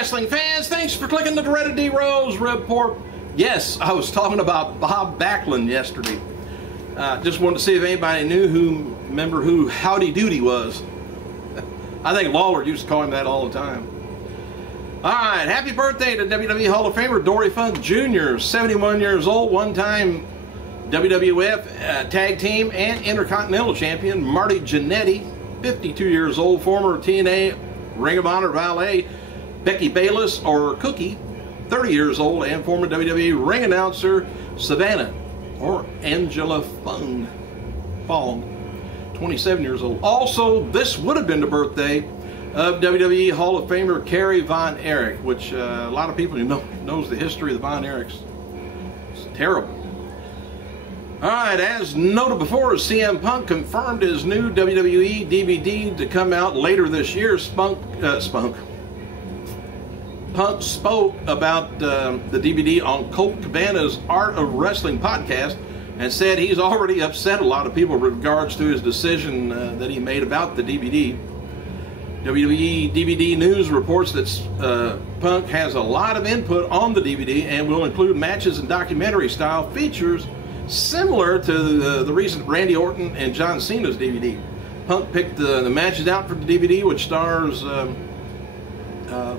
wrestling fans, thanks for clicking the dreaded D-Rose report. Yes, I was talking about Bob Backlund yesterday. Just wanted to see if anybody remember who Howdy Doody was. I think Lawler used to call him that all the time. Alright, happy birthday to WWE Hall of Famer Dory Funk Jr., 71 years old, one-time WWF Tag Team and Intercontinental Champion Marty Jannetty, 52 years old, former TNA Ring of Honor valet Becky Bayless, or Cookie, 30 years old, and former WWE ring announcer Savannah, or Angela Fong, 27 years old. Also, this would have been the birthday of WWE Hall of Famer Kerry Von Erich, which a lot of people knows the history of the Von Erichs. It's terrible. Alright, as noted before, CM Punk confirmed his new WWE DVD to come out later this year. Punk spoke about the DVD on Colt Cabana's Art of Wrestling podcast and said he's already upset a lot of people with regards to his decision that he made about the DVD. WWE DVD News reports that Punk has a lot of input on the DVD and will include matches and documentary-style features similar to the recent Randy Orton and John Cena's DVD. Punk picked the matches out for the DVD, which stars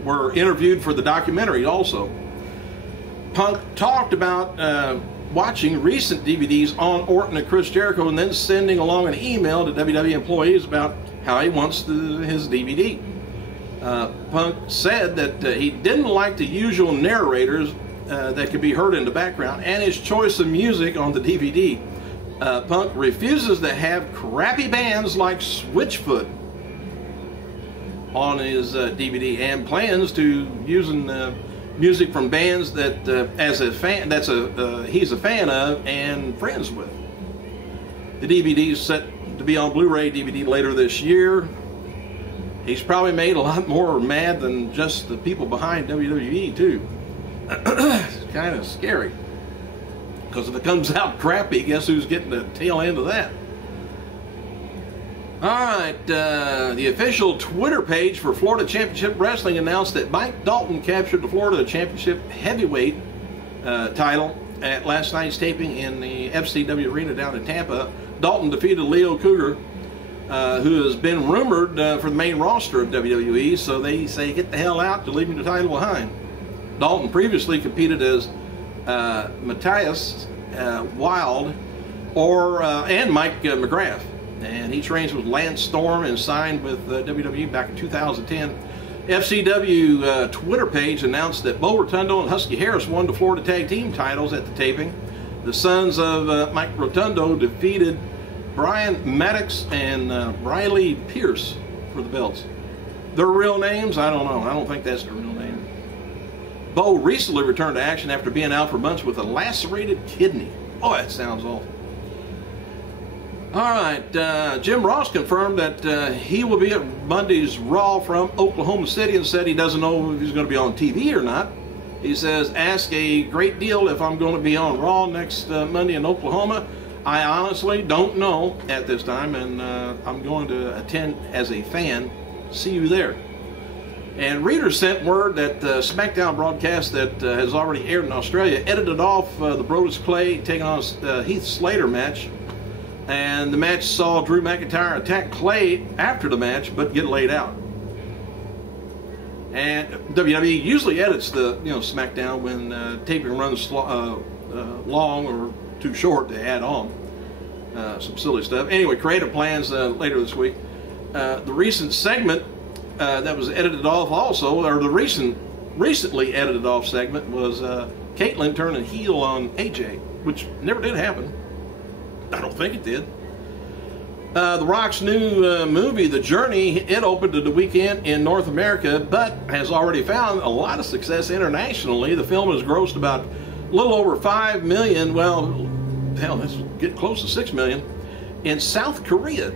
were interviewed for the documentary also. Punk talked about watching recent DVDs on Orton and Chris Jericho and then sending along an email to WWE employees about how he wants his DVD. Punk said that he didn't like the usual narrators that could be heard in the background and his choice of music on the DVD. Punk refuses to have crappy bands like Switchfoot on his DVD and plans to using music from bands that he's a fan of and friends with. The DVD is set to be on Blu-ray DVD later this year. He's probably made a lot more mad than just the people behind WWE too. It's kind of scary, because if it comes out crappy, guess who's getting the tail end of that? Alright, the official Twitter page for Florida Championship Wrestling announced that Mike Dalton captured the Florida Championship Heavyweight title at last night's taping in the FCW Arena down in Tampa. Dalton defeated Leo Cougar, who has been rumored for the main roster of WWE, so they say get the hell out, you're leaving the title behind. Dalton previously competed as Matthias Wild and Mike McGrath. And he trains with Lance Storm and signed with WWE back in 2010. FCW Twitter page announced that Bo Rotundo and Husky Harris won the Florida Tag Team titles at the taping. The sons of Mike Rotundo defeated Brian Maddox and Riley Pierce for the belts. Their real names? I don't know. I don't think that's their real name. Bo recently returned to action after being out for months with a lacerated kidney. Oh, that sounds awful. Alright, Jim Ross confirmed that he will be at Monday's Raw from Oklahoma City and said he doesn't know if he's going to be on TV or not. He says, ask a great deal if I'm going to be on Raw next Monday in Oklahoma. I honestly don't know at this time, and I'm going to attend as a fan. See you there. And readers sent word that the SmackDown broadcast that has already aired in Australia edited off the Brodus Clay taking on Heath Slater match. And the match saw Drew McIntyre attack Clay after the match, but get laid out. And WWE usually edits the SmackDown when taping runs long or too short to add on some silly stuff. Anyway, creative plans later this week. The recent segment that was edited off also, or the recently edited off segment was Caitlyn turning heel on AJ, which never did happen. I don't think it did. The Rock's new movie, The Journey, it opened the weekend in North America, but has already found a lot of success internationally. The film has grossed about a little over $5 million, well, hell, that's getting close to $6 million, in South Korea.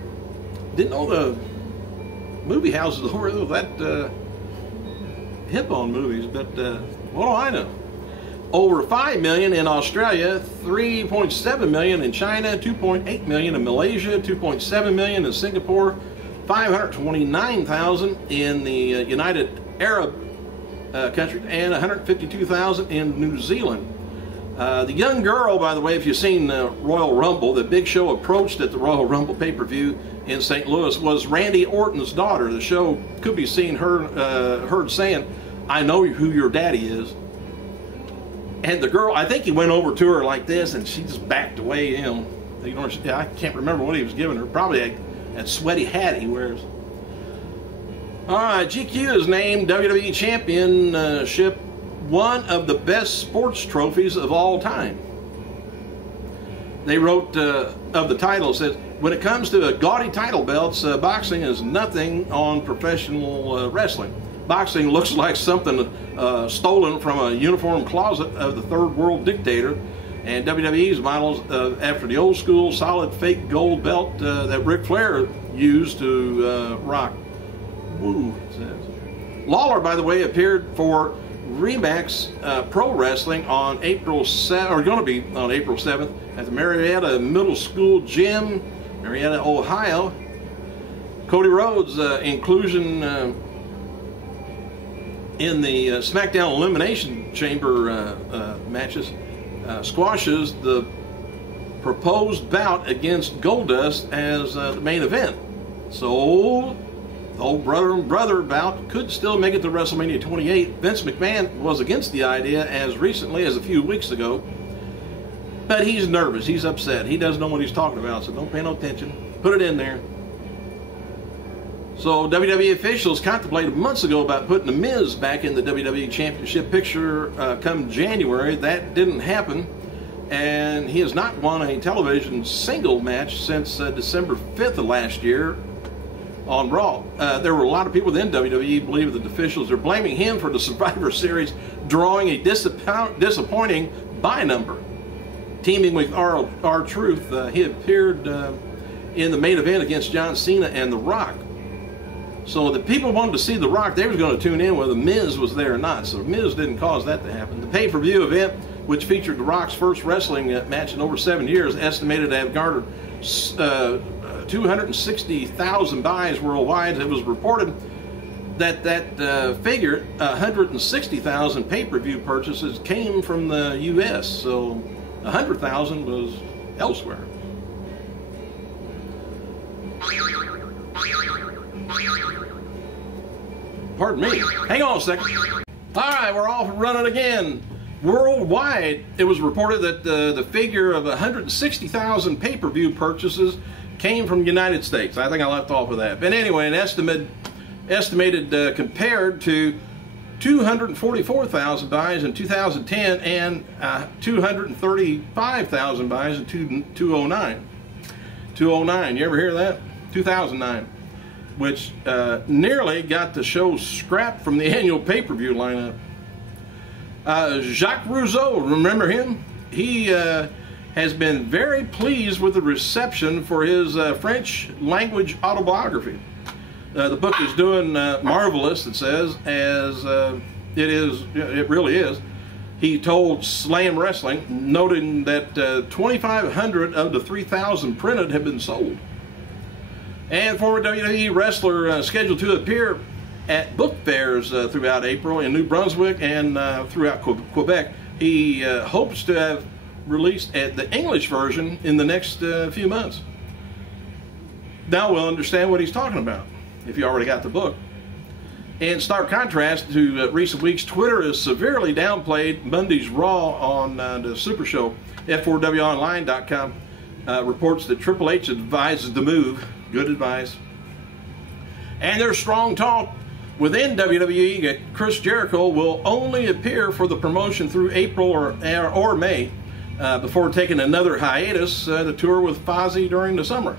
Didn't know the movie houses over there that hip on movies, but what do I know? Over $5 million in Australia, $3.7 million in China, $2.8 million in Malaysia, $2.7 million in Singapore, $529,000 in the United Arab country, and 152,000 in New Zealand. The young girl, by the way, if you've seen Royal Rumble, the big show approached at the Royal Rumble pay-per-view in St. Louis, was Randy Orton's daughter. The show could be seen heard saying, "I know who your daddy is." And the girl, I think he went over to her like this, and she just backed away. I can't remember what he was giving her. Probably that sweaty hat he wears. All right, GQ is named WWE Championship one of the best sports trophies of all time. They wrote of the title, says, when it comes to gaudy title belts, boxing is nothing on professional wrestling. Boxing looks like something stolen from a uniform closet of the third world dictator, and WWE's models after the old school solid fake gold belt that Ric Flair used to rock. Woo, it says. Lawler, by the way, appeared for Remax Pro Wrestling on April 7th, or going to be on April 7th, at the Marietta Middle School Gym, Marietta, Ohio. Cody Rhodes' inclusion in the SmackDown Elimination Chamber matches squashes the proposed bout against Goldust as the main event. So the old brother and brother bout could still make it to WrestleMania 28. Vince McMahon was against the idea as recently as a few weeks ago, but he's nervous, he's upset, he doesn't know what he's talking about, so don't pay no attention. Put it in there. So WWE officials contemplated months ago about putting The Miz back in the WWE Championship picture come January. That didn't happen, and he has not won a television single match since December 5th of last year on Raw. There were a lot of people within WWE believe that the officials are blaming him for the Survivor Series drawing a disappointing bye number. Teaming with R-Truth, he appeared in the main event against John Cena and The Rock. So the people wanted to see The Rock, they were going to tune in whether Miz was there or not. So Miz didn't cause that to happen. The pay-per-view event, which featured The Rock's first wrestling match in over 7 years, estimated to have garnered 260,000 buys worldwide. It was reported that figure, 160,000 pay-per-view purchases, came from the U.S., so 100,000 was elsewhere. Pardon me. Hang on a second. All right, we're off and running again. Worldwide, it was reported that the figure of 160,000 pay-per-view purchases came from the United States. I think I left off with that. But anyway, an estimated compared to 244,000 buys in 2010 and 235,000 buys in 2009. 2009, you ever hear that? 2009. Which nearly got the show scrapped from the annual pay-per-view lineup. Jacques Rougeau, remember him? He has been very pleased with the reception for his French language autobiography. The book is doing marvelous, it says, as it really is. He told Slam Wrestling, noting that 2,500 of the 3,000 printed have been sold. And former WWE wrestler scheduled to appear at book fairs throughout April in New Brunswick and throughout Quebec. He hopes to have released the English version in the next few months. Now we'll understand what he's talking about, if you already got the book. In stark contrast to recent weeks, Twitter has severely downplayed Monday's Raw on the Super Show. F4WOnline.com reports that Triple H advises the move. Good advice. And there's strong talk within WWE that Chris Jericho will only appear for the promotion through April or May before taking another hiatus to tour with Fozzy during the summer.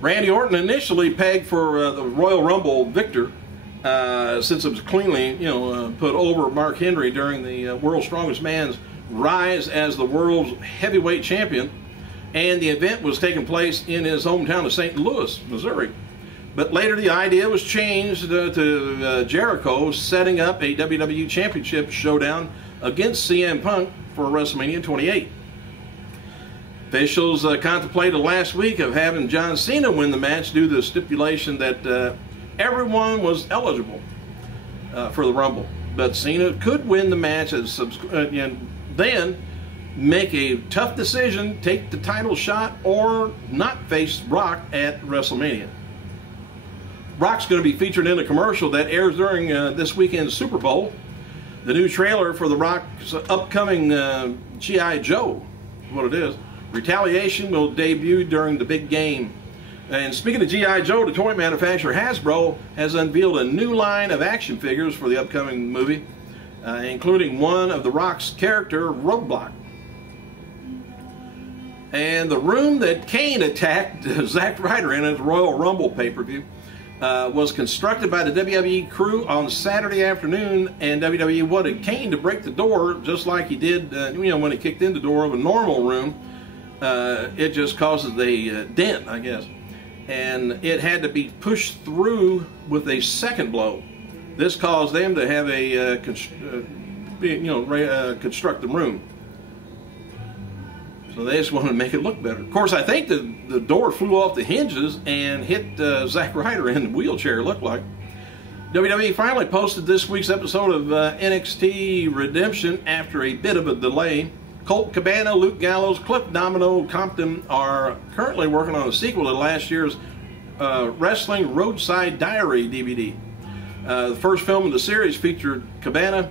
Randy Orton initially pegged for the Royal Rumble victor since it was cleanly put over Mark Henry during the World's Strongest Man's rise as the world's heavyweight champion. And the event was taking place in his hometown of St. Louis, Missouri. But later the idea was changed to Jericho setting up a WWE Championship showdown against CM Punk for WrestleMania 28. Officials contemplated last week of having John Cena win the match due to the stipulation that everyone was eligible. for the Rumble. But Cena could win the match and then make a tough decision, take the title shot, or not face Rock at WrestleMania. Rock's going to be featured in a commercial that airs during this weekend's Super Bowl. The new trailer for The Rock's upcoming G.I. Joe, what it is, Retaliation, will debut during the big game. And speaking of G.I. Joe, the toy manufacturer Hasbro has unveiled a new line of action figures for the upcoming movie, including one of The Rock's character, Roadblock. And the room that Kane attacked Zack Ryder in at the Royal Rumble pay-per-view was constructed by the WWE crew on Saturday afternoon, and WWE wanted Kane to break the door just like he did when he kicked in the door of a normal room. It just causes a dent, I guess. And it had to be pushed through with a second blow. This caused them to have a construct the room. So they just wanted to make it look better. Of course, I think the door flew off the hinges and hit Zack Ryder in the wheelchair, it looked like. WWE finally posted this week's episode of NXT Redemption after a bit of a delay. Colt Cabana, Luke Gallows, Cliff Domino Compton are currently working on a sequel to last year's Wrestling Roadside Diary DVD. The first film in the series featured Cabana,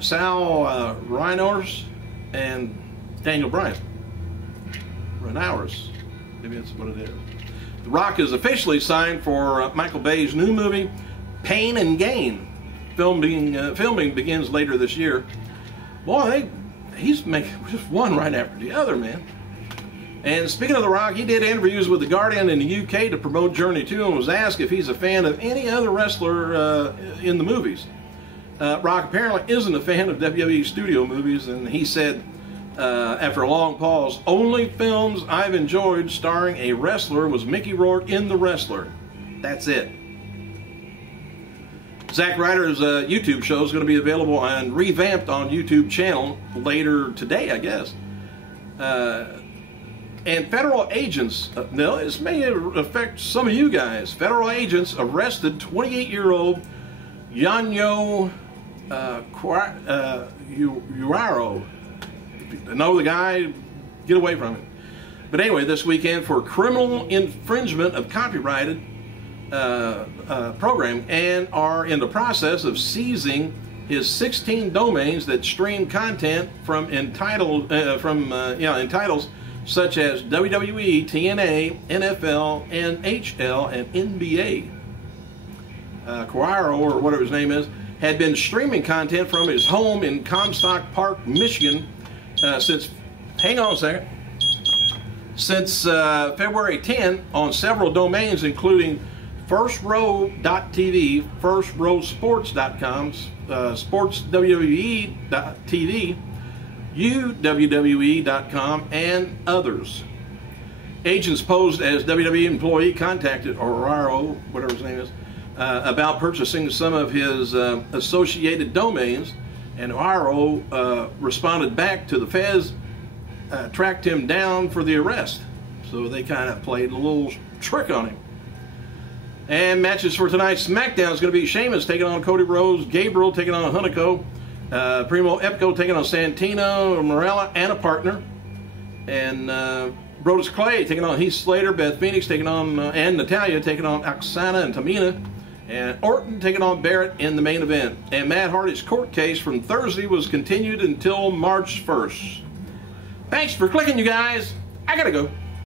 Sal Reiners, and Daniel Bryan. Reiners, maybe that's what it is. The Rock is officially signed for Michael Bay's new movie, Pain and Gain. Filming begins later this year. Boy, he's making just one right after the other, man. And speaking of The Rock, he did interviews with The Guardian in the UK to promote Journey 2 and was asked if he's a fan of any other wrestler in the movies. Rock apparently isn't a fan of WWE studio movies, and he said, after a long pause, only films I've enjoyed starring a wrestler was Mickey Rourke in The Wrestler. That's it. Zack Ryder's YouTube show is going to be available and revamped on YouTube channel later today, I guess. And federal agents, now this may affect some of you guys, federal agents arrested 28-year-old Yanyo Uaro. Know the guy, get away from him. But anyway, this weekend for criminal infringement of copyrighted program, and are in the process of seizing his 16 domains that stream content from entitles such as WWE, TNA, NFL, NHL, and NBA. Quiro, or whatever his name is, had been streaming content from his home in Comstock Park, Michigan, since February 10 on several domains, including FirstRow.tv, FirstRowSports.com, SportsWWE.tv, UWWE.com, and others. Agents posed as WWE employee contacted Oraro, whatever his name is, about purchasing some of his associated domains, and Oraro responded back to the feds, tracked him down for the arrest. So they kind of played a little trick on him. And matches for tonight's SmackDown is going to be Sheamus taking on Cody Rhodes, Gabriel taking on Hunico, Primo Epco taking on Santino Marella and a partner, and Brodus Clay taking on Heath Slater, Beth Phoenix taking on, and Natalya taking on Oksana and Tamina, and Orton taking on Barrett in the main event. And Matt Hardy's court case from Thursday was continued until March 1st. Thanks for clicking, you guys. I gotta go.